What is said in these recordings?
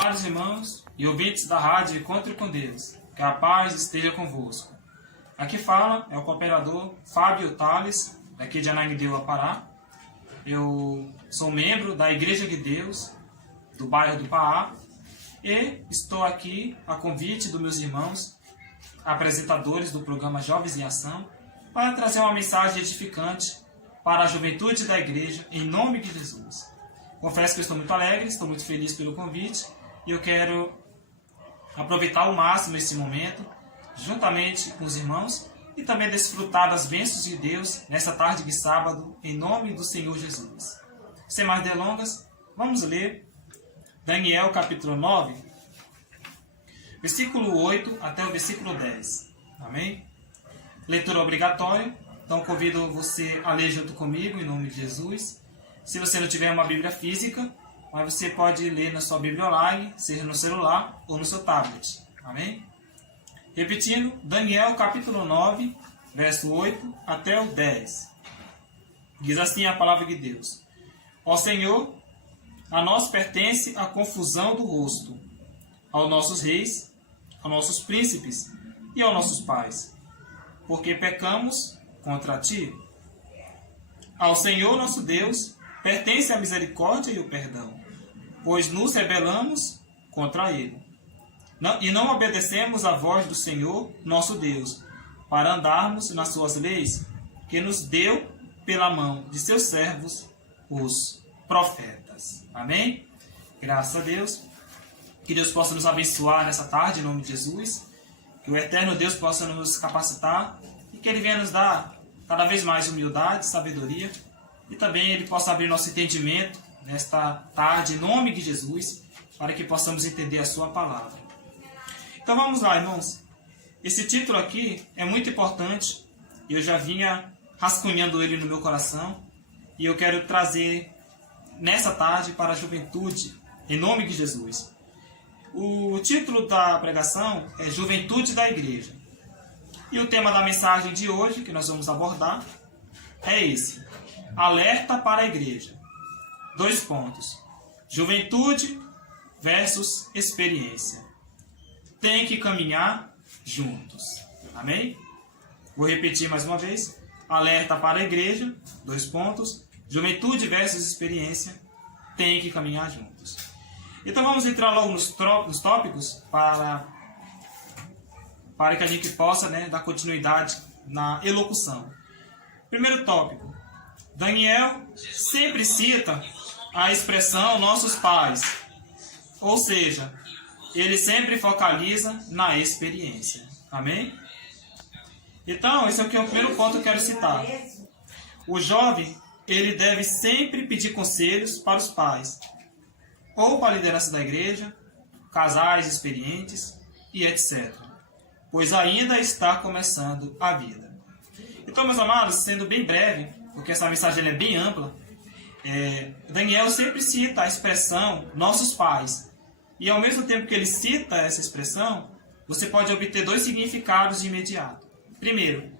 Amados irmãos e ouvintes da rádio Encontro com Deus, que a paz esteja convosco. Aqui fala é o cooperador Fábio Tales, daqui de Ananindeua, Pará. Eu sou membro da Igreja de Deus, do bairro do Pará, e estou aqui a convite dos meus irmãos, apresentadores do programa Jovens em Ação, para trazer uma mensagem edificante para a juventude da igreja, em nome de Jesus. Confesso que eu estou muito alegre, estou muito feliz pelo convite, e eu quero aproveitar ao máximo esse momento, juntamente com os irmãos, e também desfrutar das bênçãos de Deus nessa tarde de sábado, em nome do Senhor Jesus. Sem mais delongas, vamos ler Daniel capítulo 9, versículo 8 até o versículo 10. Amém? Leitura obrigatória, então convido você a ler junto comigo, em nome de Jesus. Se você não tiver uma Bíblia física, mas você pode ler na sua Bíblia online, seja no celular ou no seu tablet. Amém? Repetindo, Daniel capítulo 9, verso 8 até o 10. Diz assim a palavra de Deus: Ó Senhor, a nós pertence a confusão do rosto, aos nossos reis, aos nossos príncipes e aos nossos pais, porque pecamos contra ti. Ao Senhor nosso Deus pertence a misericórdia e o perdão, pois nos rebelamos contra Ele. E não obedecemos à voz do Senhor nosso Deus, para andarmos nas suas leis, que nos deu pela mão de seus servos, os profetas. Amém? Graças a Deus. Que Deus possa nos abençoar nessa tarde, em nome de Jesus. Que o eterno Deus possa nos capacitar e que Ele venha nos dar cada vez mais humildade, sabedoria, e também Ele possa abrir nosso entendimento nesta tarde, em nome de Jesus, para que possamos entender a sua palavra. Então vamos lá, irmãos. Esse título aqui é muito importante, eu já vinha rascunhando ele no meu coração, e eu quero trazer nessa tarde para a juventude, em nome de Jesus. O título da pregação é Juventude da Igreja. E o tema da mensagem de hoje, que nós vamos abordar, é esse: Alerta para a Igreja. 2 pontos. Juventude versus experiência. Tem que caminhar juntos. Amém? Vou repetir mais uma vez. Alerta para a Igreja. 2 pontos. Juventude versus experiência. Tem que caminhar juntos. Então vamos entrar logo nos tópicos para que a gente possa, dar continuidade na elocução. Primeiro tópico. Daniel sempre cita a expressão nossos pais. Ou seja, ele sempre focaliza na experiência. Amém? Então, esse aqui é o primeiro ponto que eu quero citar. O jovem, ele deve sempre pedir conselhos para os pais, ou para a liderança da igreja, casais experientes e etc. Pois ainda está começando a vida. Então, meus amados, sendo bem breve, porque essa mensagem é bem ampla, Daniel sempre cita a expressão nossos pais. E ao mesmo tempo que ele cita essa expressão, você pode obter 2 significados de imediato. Primeiro,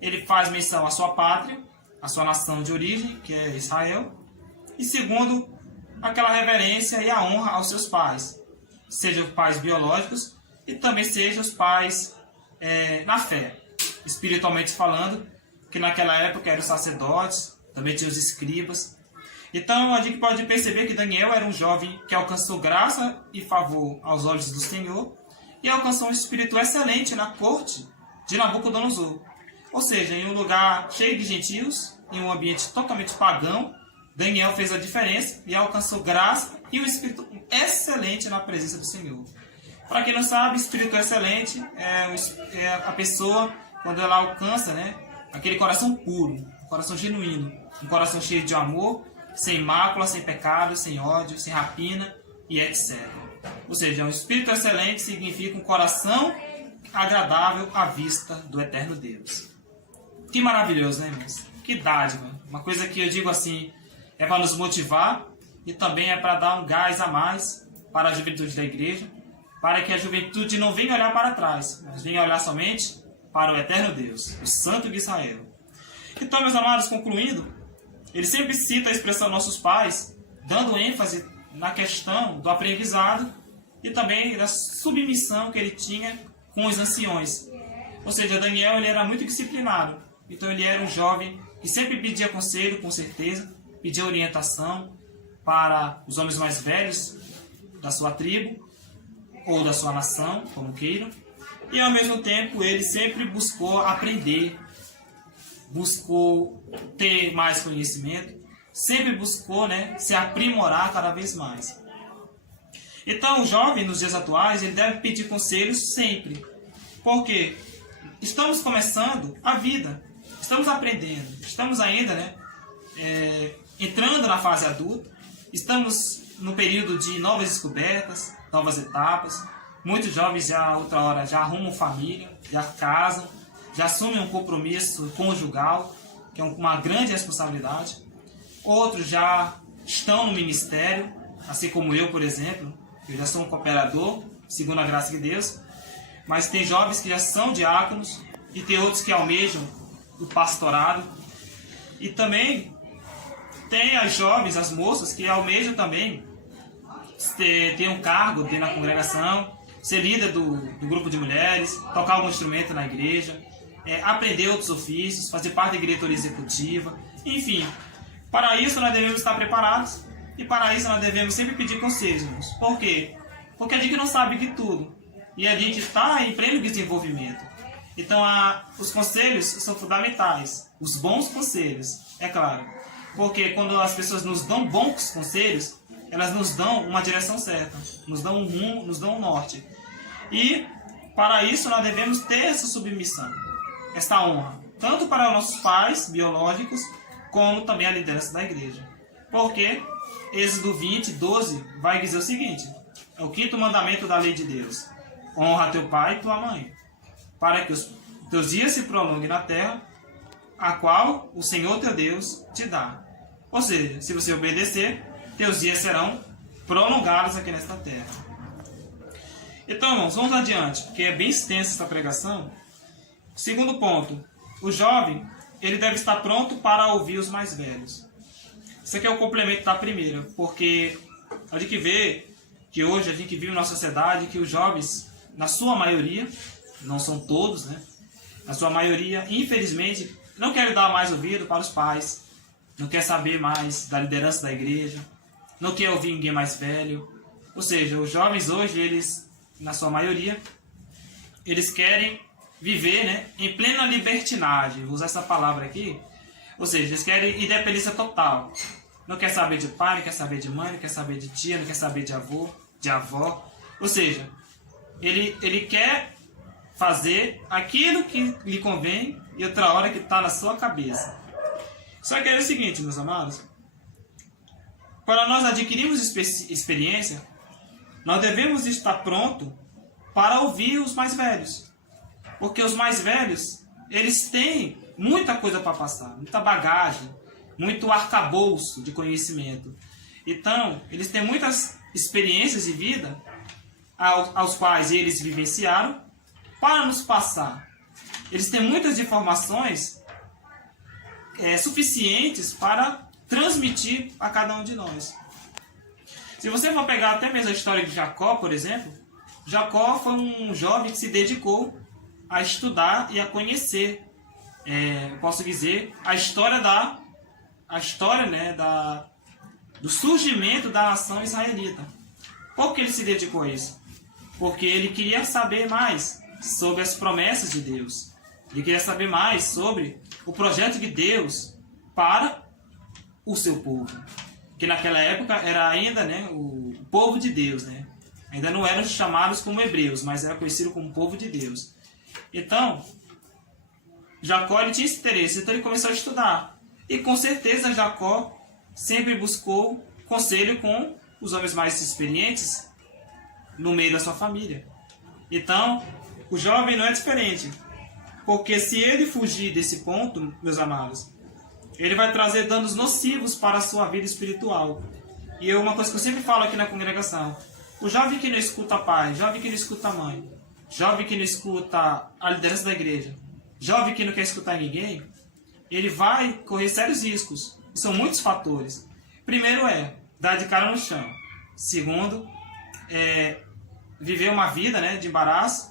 ele faz menção à sua pátria, à sua nação de origem, que é Israel. E segundo, aquela reverência e a honra aos seus pais, sejam pais biológicos e também sejam os pais na fé, espiritualmente falando, que naquela época eram os sacerdotes, também tinha os escribas. Então a gente pode perceber que Daniel era um jovem que alcançou graça e favor aos olhos do Senhor e alcançou um espírito excelente na corte de Nabucodonosor. Ou seja, em um lugar cheio de gentios, em um ambiente totalmente pagão, Daniel fez a diferença e alcançou graça e um espírito excelente na presença do Senhor. Para quem não sabe, espírito excelente é a pessoa quando ela alcança aquele coração puro, um coração genuíno, um coração cheio de amor, sem mácula, sem pecado, sem ódio, sem rapina e etc. Ou seja, um espírito excelente significa um coração agradável à vista do eterno Deus. Que maravilhoso, né, irmãos? Que dádiva. Uma coisa que eu digo assim, é para nos motivar e também é para dar um gás a mais para a juventude da igreja, para que a juventude não venha olhar para trás, mas venha olhar somente para o eterno Deus, o Santo de Israel. Então, meus amados, concluindo, ele sempre cita a expressão nossos pais, dando ênfase na questão do aprendizado e também da submissão que ele tinha com os anciões. Ou seja, Daniel ele era muito disciplinado. Então ele era um jovem que sempre pedia conselho, com certeza, pedia orientação para os homens mais velhos da sua tribo ou da sua nação, como queiram. E ao mesmo tempo ele sempre buscou aprender, buscou ter mais conhecimento, sempre buscou, né, se aprimorar cada vez mais. Então o jovem nos dias atuais ele deve pedir conselhos sempre, porque estamos começando a vida, estamos aprendendo, estamos ainda, né, entrando na fase adulta, estamos no período de novas descobertas, novas etapas. Muitos jovens já outra hora já arrumam família, já casam, já assumem um compromisso conjugal, que é uma grande responsabilidade. Outros já estão no ministério, assim como eu, por exemplo. Eu já sou um cooperador, segundo a graça de Deus. Mas tem jovens que já são diáconos e tem outros que almejam o pastorado. E também tem as jovens, as moças, que almejam também ter um cargo dentro da congregação, ser líder do grupo de mulheres, tocar algum instrumento na igreja, aprender outros ofícios, fazer parte da diretoria executiva, enfim. Para isso nós devemos estar preparados e para isso nós devemos sempre pedir conselhos, irmãos. Por quê? Porque a gente não sabe de tudo e a gente está em pleno desenvolvimento. Então os conselhos são fundamentais, os bons conselhos, é claro. Porque quando as pessoas nos dão bons conselhos, elas nos dão uma direção certa, nos dão um rumo, nos dão um norte. E para isso nós devemos ter essa submissão, essa honra, tanto para nossos pais biológicos, como também a liderança da igreja. Porque Êxodo 20, 12 vai dizer o seguinte: é o 5º mandamento da lei de Deus: honra teu pai e tua mãe, para que os teus dias se prolonguem na terra, a qual o Senhor teu Deus te dá. Ou seja, se você obedecer, teus dias serão prolongados aqui nesta terra. Então, irmãos, vamos adiante, porque é bem extensa essa pregação. Segundo ponto, o jovem ele deve estar pronto para ouvir os mais velhos. Isso aqui é o complemento da primeira, porque a gente vê que hoje a gente vive numa sociedade que os jovens, na sua maioria, não são todos, né? Na sua maioria, infelizmente, não querem dar mais ouvido para os pais, não quer saber mais da liderança da igreja, não quer ouvir ninguém mais velho. Ou seja, os jovens hoje, eles, na sua maioria, eles querem viver, né, em plena libertinagem, vou usar essa palavra aqui. Ou seja, eles querem independência total. Não quer saber de pai, não quer saber de mãe, não quer saber de tia, não quer saber de avô, de avó. Ou seja, ele quer fazer aquilo que lhe convém e outra hora que está na sua cabeça. Só que é o seguinte, meus amados, para nós adquirirmos experiência, nós devemos estar prontos para ouvir os mais velhos. Porque os mais velhos, eles têm muita coisa para passar, muita bagagem, muito arcabouço de conhecimento. Então, eles têm muitas experiências de vida aos quais eles vivenciaram para nos passar. Eles têm muitas informações suficientes para transmitir a cada um de nós. Se você for pegar até mesmo a história de Jacó, por exemplo, Jacó foi um jovem que se dedicou a estudar e a conhecer, posso dizer, a história do surgimento da nação israelita. Por que ele se dedicou a isso? Porque ele queria saber mais sobre as promessas de Deus. Ele queria saber mais sobre o projeto de Deus para o seu povo. Que naquela época era ainda, né, o povo de Deus. Né? Ainda não eram chamados como hebreus, mas era conhecido como povo de Deus. Então, Jacó ele tinha esse interesse, então ele começou a estudar. E com certeza Jacó sempre buscou conselho com os homens mais experientes no meio da sua família. Então, o jovem não é diferente. Porque se ele fugir desse ponto, meus amados, ele vai trazer danos nocivos para a sua vida espiritual. E é uma coisa que eu sempre falo aqui na congregação: o jovem que não escuta pai, jovem que não escuta mãe, jovem que não escuta a liderança da igreja, jovem que não quer escutar ninguém, ele vai correr sérios riscos. E são muitos fatores. Primeiro dar de cara no chão. Segundo, viver uma vida, né, de embaraço,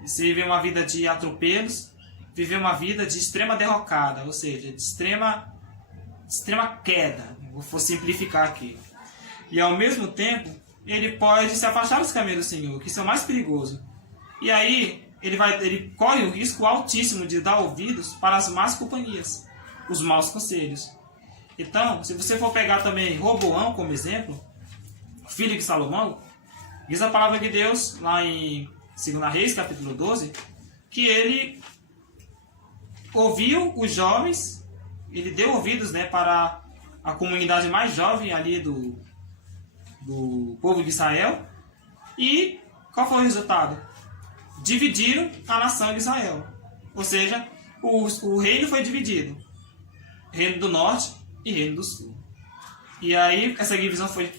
você viver uma vida de atropelos, viver uma vida de extrema derrocada, ou seja, de extrema queda, vou simplificar aqui. E ao mesmo tempo, ele pode se afastar dos caminhos do Senhor, que são mais perigosos. E aí, ele corre o risco altíssimo de dar ouvidos para as más companhias, os maus conselhos. Então, se você for pegar também Roboão como exemplo, filho de Salomão, diz a palavra de Deus, lá em 2 Reis, capítulo 12, que ele ouviu os jovens, ele deu ouvidos, né, para a comunidade mais jovem ali do povo de Israel. E qual foi o resultado? Dividiram a nação de Israel. Ou seja, o reino foi dividido. Reino do norte e reino do sul. E aí essa divisão foi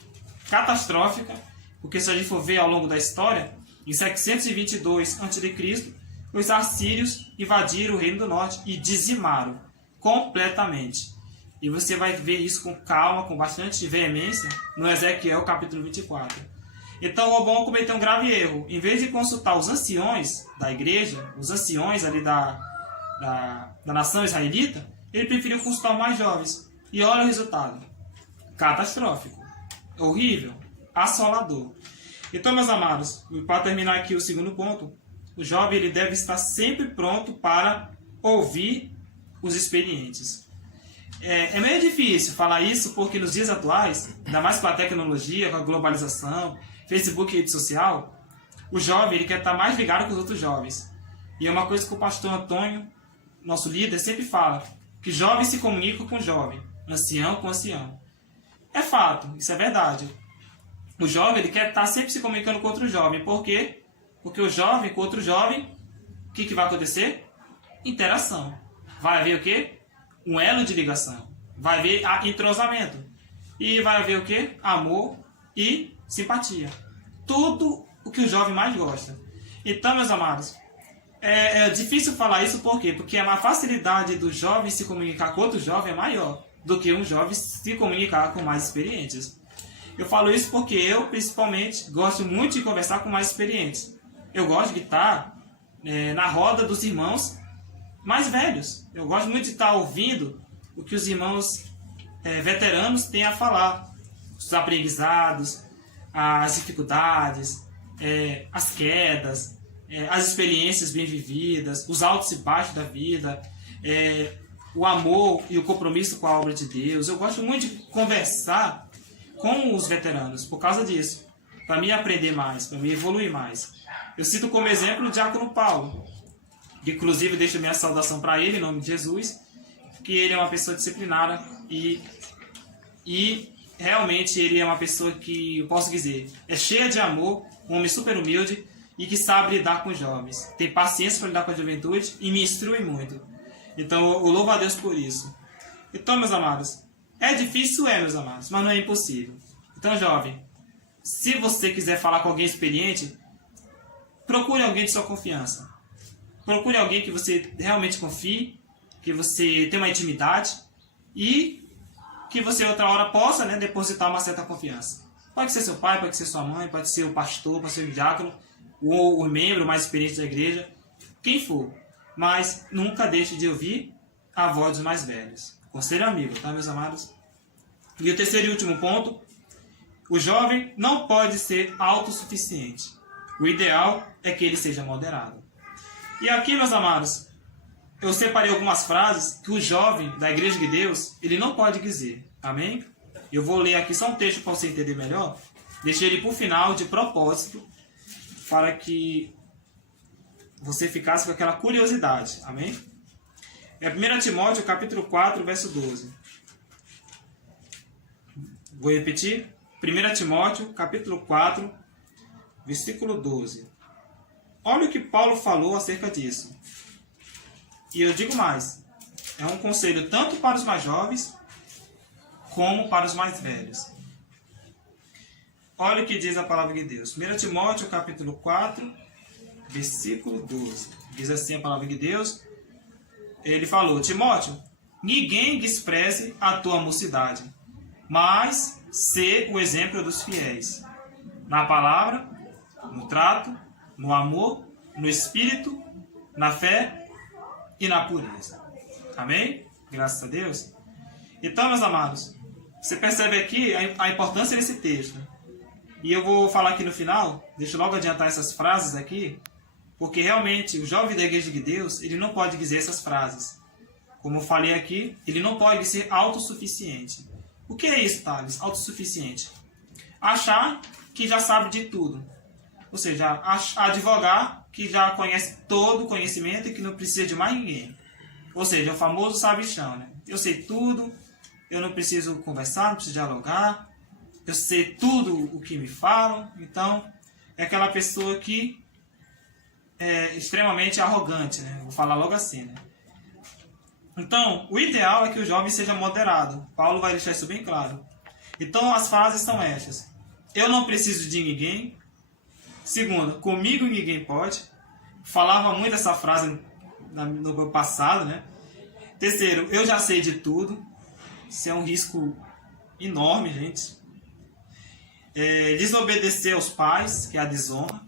catastrófica, porque se a gente for ver ao longo da história, em 722 a.C., os assírios invadiram o reino do norte e dizimaram completamente. E você vai ver isso com calma, com bastante veemência, no Ezequiel capítulo 24. Então Roboão cometeu um grave erro. Em vez de consultar os anciões da igreja, os anciões ali da nação israelita, ele preferiu consultar os mais jovens. E olha o resultado. Catastrófico. Horrível. Assolador. Então, meus amados, para terminar aqui o segundo ponto, o jovem ele deve estar sempre pronto para ouvir os experientes. É meio difícil falar isso porque nos dias atuais, ainda mais com a tecnologia, com a globalização, Facebook e rede social, o jovem ele quer estar mais ligado com os outros jovens. E é uma coisa que o pastor Antônio, nosso líder, sempre fala, que jovem se comunica com jovem, ancião com ancião. É fato, isso é verdade. O jovem ele quer estar sempre se comunicando com outro jovem. Por quê? Porque o jovem com outro jovem, o que vai acontecer? Interação. Vai haver o quê? Um elo de ligação. Vai haver entrosamento. E vai haver o quê? Amor e simpatia. Tudo o que o jovem mais gosta. Então, meus amados, é difícil falar isso por quê? Porque a facilidade do jovem se comunicar com outro jovem é maior do que um jovem se comunicar com mais experientes. Eu falo isso porque eu, principalmente, gosto muito de conversar com mais experientes. Eu gosto de estar na roda dos irmãos mais velhos. Eu gosto muito de estar ouvindo o que os irmãos veteranos têm a falar. Os aprendizados, as dificuldades, as quedas, as experiências bem vividas, os altos e baixos da vida, o amor e o compromisso com a obra de Deus. Eu gosto muito de conversar com os veteranos por causa disso, para me aprender mais, para me evoluir mais. Eu cito como exemplo o diácono Paulo, que inclusive deixo minha saudação para ele, em nome de Jesus, que ele é uma pessoa disciplinada e realmente ele é uma pessoa que, eu posso dizer, é cheia de amor, um homem super humilde e que sabe lidar com os jovens. Tem paciência para lidar com a juventude e me instrui muito. Então eu louvo a Deus por isso. Então, meus amados, é difícil, meus amados, mas não é impossível. Então, jovem, se você quiser falar com alguém experiente, procure alguém de sua confiança. Procure alguém que você realmente confie, que você tenha uma intimidade e que você outra hora possa, depositar uma certa confiança. Pode ser seu pai, pode ser sua mãe, pode ser o pastor, pode ser o diácono, ou o membro mais experiente da igreja, quem for. Mas nunca deixe de ouvir a voz dos mais velhos. Conselho amigo, tá, meus amados? E o terceiro e último ponto, o jovem não pode ser autossuficiente. O ideal é que ele seja moderado. E aqui, meus amados, eu separei algumas frases que o jovem da Igreja de Deus, ele não pode dizer. Amém? Eu vou ler aqui só um texto para você entender melhor. Deixei ele para o final, de propósito, para que você ficasse com aquela curiosidade. Amém? É 1 Timóteo, capítulo 4, verso 12. Vou repetir. 1 Timóteo, capítulo 4, versículo 12. Olha o que Paulo falou acerca disso. E eu digo mais. É um conselho tanto para os mais jovens, como para os mais velhos. Olha o que diz a palavra de Deus. 1 Timóteo, capítulo 4, versículo 12. Diz assim a palavra de Deus. Ele falou: Timóteo, ninguém despreze a tua mocidade, mas sê o exemplo dos fiéis, na palavra, no trato, no amor, no espírito, na fé e na pureza. Amém? Graças a Deus. Então, meus amados, você percebe aqui a importância desse texto. E eu vou falar aqui no final, deixa eu logo adiantar essas frases aqui, porque realmente o jovem da Igreja de Deus, ele não pode dizer essas frases. Como eu falei aqui, ele não pode ser autossuficiente. O que é isso, Thales? Autossuficiente. Achar que já sabe de tudo. Ou seja, advogar que já conhece todo o conhecimento e que não precisa de mais ninguém. Ou seja, o famoso sabichão, né? Eu sei tudo, eu não preciso conversar, não preciso dialogar, eu sei tudo o que me falam. Então, é aquela pessoa que é extremamente arrogante, né? Vou falar logo assim, né? Então, o ideal é que o jovem seja moderado. Paulo vai deixar isso bem claro. Então, as frases são estas. Eu não preciso de ninguém. Segundo, comigo ninguém pode. Falava muito essa frase no meu passado, né? Terceiro, eu já sei de tudo. Isso é um risco enorme, gente. Desobedecer aos pais, que é a desonra.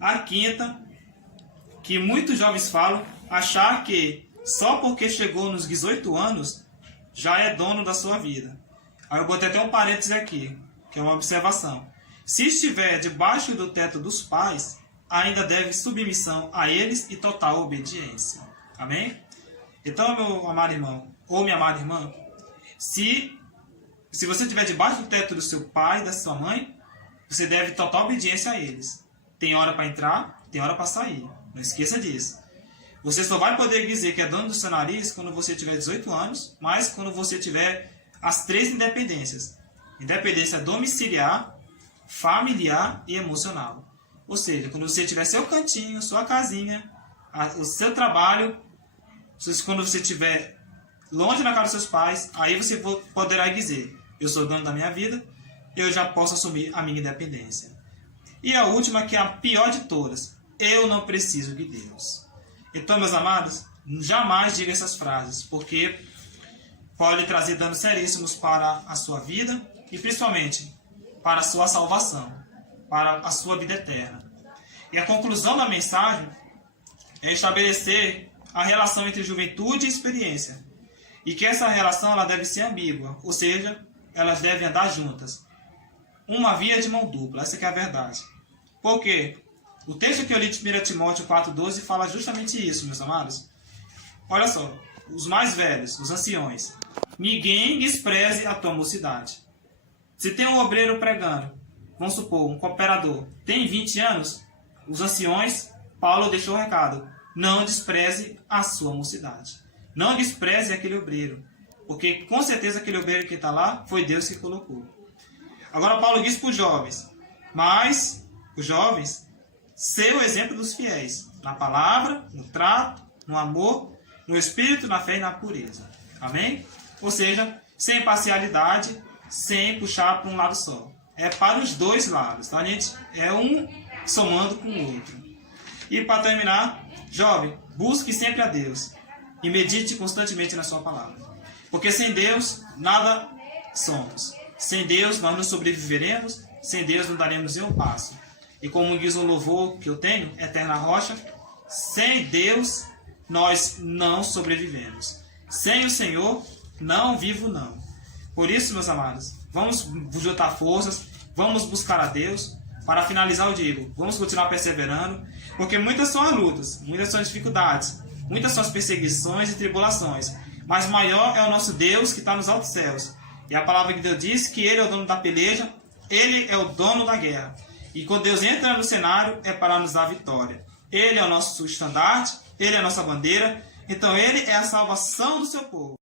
A quinta, que muitos jovens falam, achar que só porque chegou nos 18 anos, já é dono da sua vida. Aí eu botei até um parênteses aqui, que é uma observação. Se estiver debaixo do teto dos pais, ainda deve submissão a eles e total obediência. Amém? Então, meu amado irmão, ou minha amada irmã, se você estiver debaixo do teto do seu pai, da sua mãe, você deve total obediência a eles. Tem hora para entrar, tem hora para sair. Não esqueça disso. Você só vai poder dizer que é dono do seu nariz quando você tiver 18 anos, mas quando você tiver as 3 independências. Independência domiciliar, familiar e emocional. Ou seja, quando você tiver seu cantinho, sua casinha, o seu trabalho, quando você estiver longe da casa dos seus pais, aí você poderá dizer, eu sou dono da minha vida, eu já posso assumir a minha independência. E a última, que é a pior de todas, eu não preciso de Deus. Então, meus amados, jamais diga essas frases, porque pode trazer danos seríssimos para a sua vida e principalmente para a sua salvação, para a sua vida eterna. E a conclusão da mensagem é estabelecer a relação entre juventude e experiência. E que essa relação ela deve ser ambígua, ou seja, elas devem andar juntas. Uma via de mão dupla, essa que é a verdade. Por quê? O texto que eu li de 1 Timóteo 4,12 fala justamente isso, meus amados. Olha só, os mais velhos, os anciões. Ninguém despreze a tua mocidade. Se tem um obreiro pregando, vamos supor, um cooperador, tem 20 anos, os anciões, Paulo deixou o recado, não despreze a sua mocidade. Não despreze aquele obreiro, porque com certeza aquele obreiro que está lá foi Deus que colocou. Agora Paulo diz para os jovens, mas os jovens, ser o exemplo dos fiéis, na palavra, no trato, no amor, no espírito, na fé e na pureza. Amém? Ou seja, sem parcialidade, sem puxar para um lado só. É para os dois lados, tá, gente? É um somando com o outro. E para terminar, jovem, busque sempre a Deus e medite constantemente na sua palavra. Porque sem Deus, nada somos. Sem Deus, nós não sobreviveremos. Sem Deus, não daremos nenhum passo. E como diz o louvor que eu tenho, Eterna Rocha, sem Deus, nós não sobrevivemos. Sem o Senhor, não vivo não. Por isso, meus amados, vamos juntar forças, vamos buscar a Deus. Para finalizar, eu digo, vamos continuar perseverando, porque muitas são as lutas, muitas são as dificuldades, muitas são as perseguições e tribulações, mas maior é o nosso Deus que está nos altos céus. E a palavra de Deus diz que Ele é o dono da peleja, Ele é o dono da guerra. E quando Deus entra no cenário, é para nos dar vitória. Ele é o nosso estandarte, Ele é a nossa bandeira, então Ele é a salvação do seu povo.